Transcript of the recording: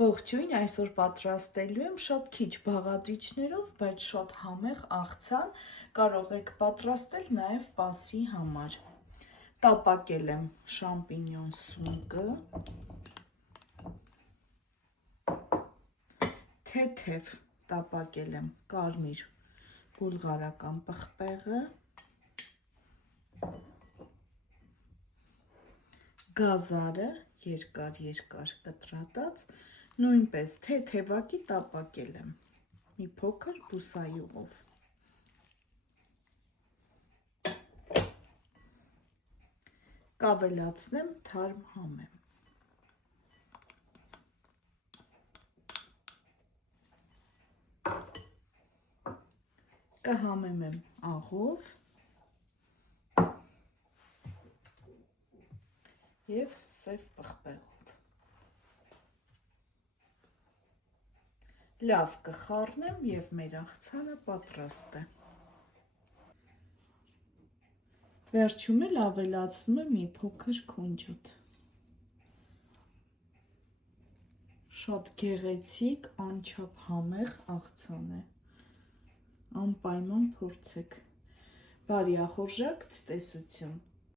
Ողջույն, այսօր պատրաստելու եմ շատ քիչ բաղադրիչներով, բայց շատ համեղ աղցան, կարող եք պատրաստել նաև պասի համար։ Տապակել եմ շամպինյոն սունկը, թեթև տապակել եմ կարմիր բուլղարական պղպեղը, գազարը երկար կտրատած, նույնպես թեթևակի տապակել եմ մի փոքր բուսայուղով։ Կավելացնեմ թարմ համեմ։ Կհամեմեմ աղով և սև պղպեղով։ Լավ կխառնեմ և մեր աղցանը պատրաստ է։ Վերջում էլ ավելացնում եմ մի փոքր քունջուտ։ Շատ գեղեցիկ, անչափ համեղ աղցան է։ Անպայման փորձեք։ Բարի ախորժակ ցտեսություն։